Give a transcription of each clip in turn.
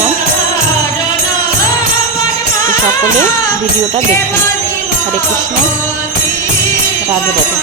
দিলাম। তো সকলে ভিডিওটা দেখুন। হরে কৃষ্ণ, রাধে রাধে।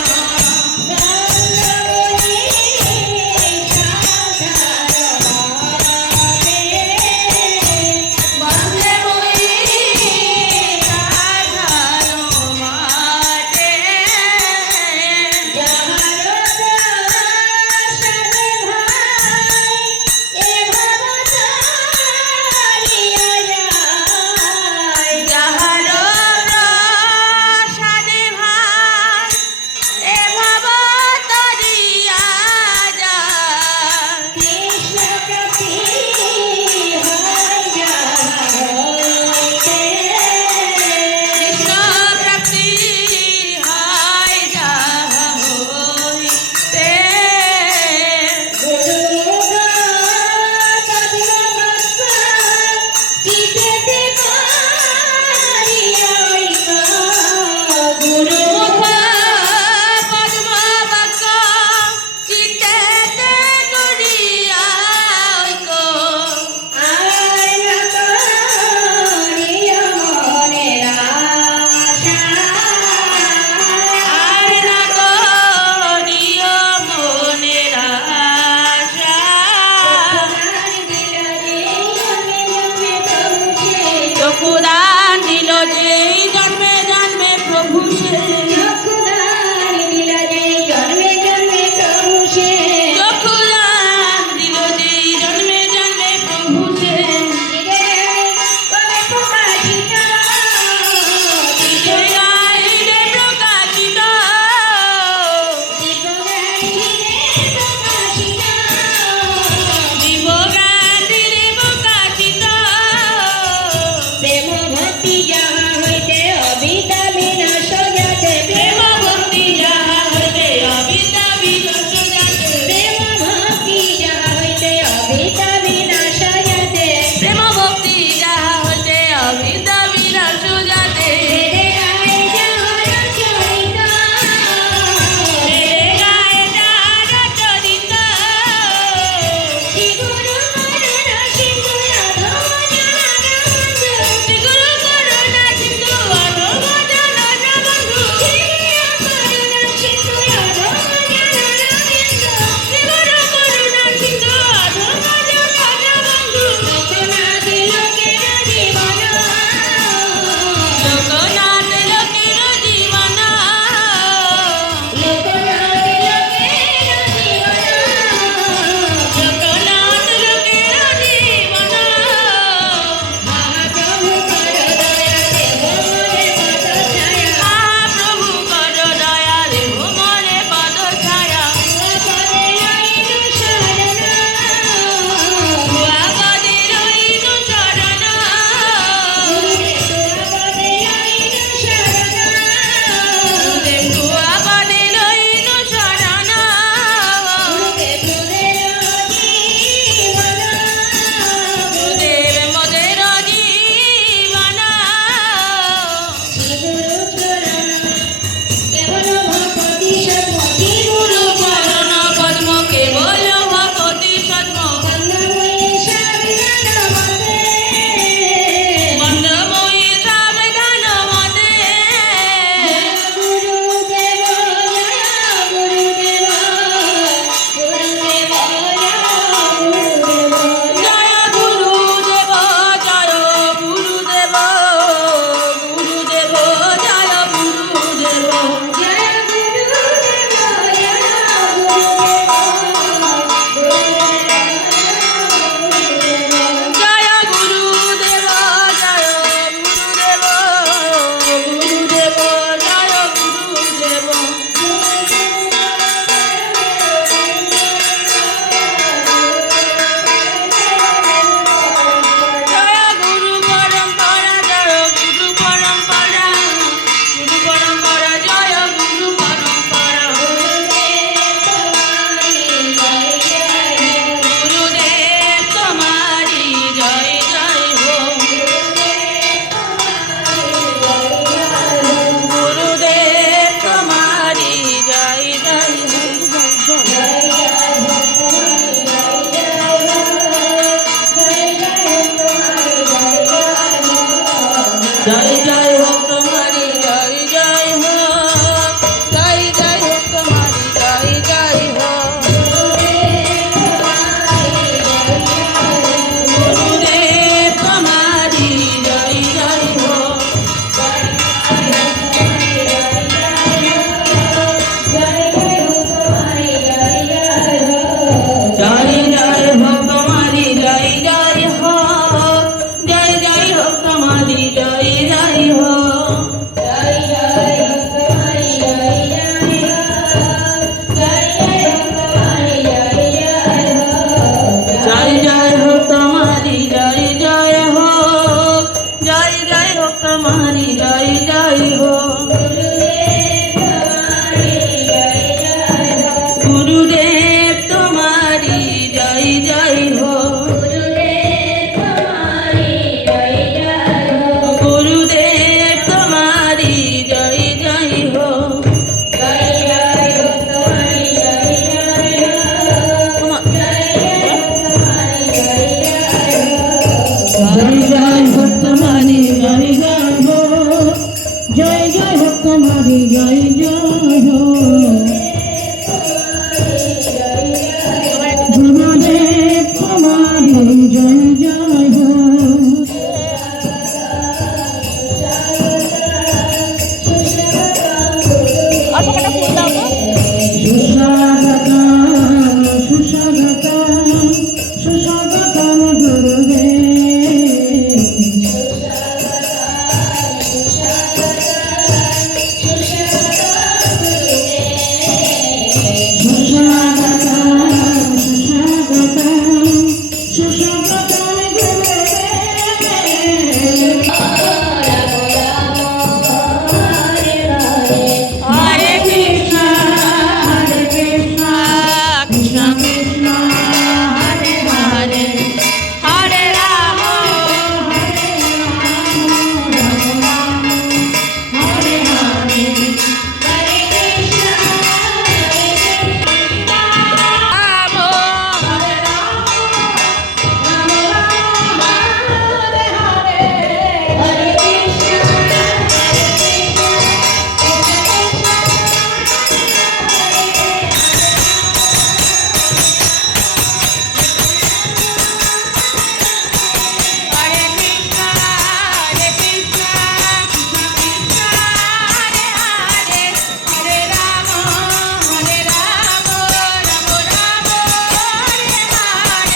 হোক তোমারি জয় জয় হোক গুরুদেব তোমারি জয় জয় হোক সুস্বাগতম সুস্বাগতম সুস্বাগতম গুরুদেব সুস্বাগতম সুস্বাগতম সুস্বাগতম গুরুদেব হরে কৃষ্ণ হরে কৃষ্ণ কৃষ্ণ কৃষ্ণ হরে হরে হরে রাম হরে হরে হরে কৃষ্ণ রাম হরে রাম রাম রাম হরে হরে হরে কৃষ্ণ হরে কৃষ্ণ হরে কৃষ্ণ কৃষ্ণ কৃষ্ণ হরে হরে হরে রাম রাম রাম হরে হরে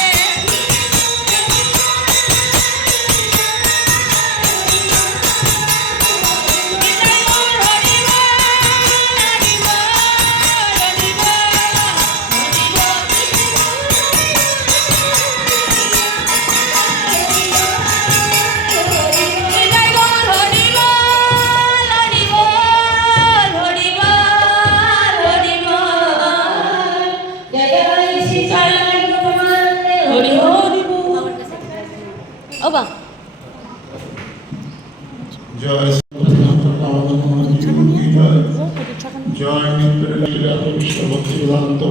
ওবা জয় জয় ভক্তিবেদান্ত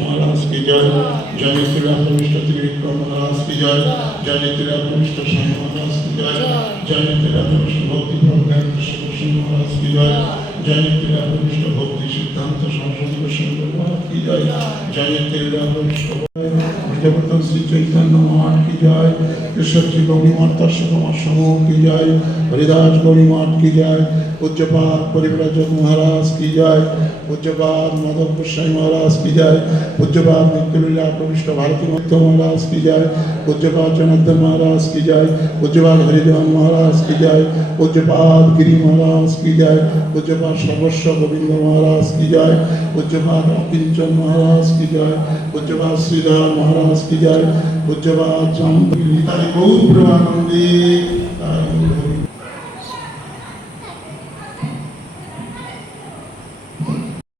মহারাজ की जय जय मित्र त्रिविक्रम महाराज की जय जय मित्र स्वामी महाराज की जय जय मित्र भक्ति प्रज्ञान कृष्ण महाराज की जय जय मित्र भक्ति सिद्धांत सरस्वती गोस्वामी महाराज की जय जय मित्र श्री चैतन्य महाराज की जय कृष्ण श्री गौरी माता समूह की जय हरिदास गौरी मात की जय पूज्यपाद परिव्राजक महाराज की जय पूज्यपाद माधव गोस्वामी महाराज की जय पूज्यपाद नित्यलीला प्रविष्ट भारती मध्य महाराज की जय पूज्यपाद जनार्दन महाराज की जय पूज्यपाद हरिदेवन महाराज की जय पूज्यपाद गिरी महाराज की जय पूज्यपाद सर्वस्व गोविंद महाराज की जय पूज्यपाद अकिंचन महाराज की जय पूज्यपाद श्रीधर महाराज की जय पूज्यपाद गौर प्रेमानंदी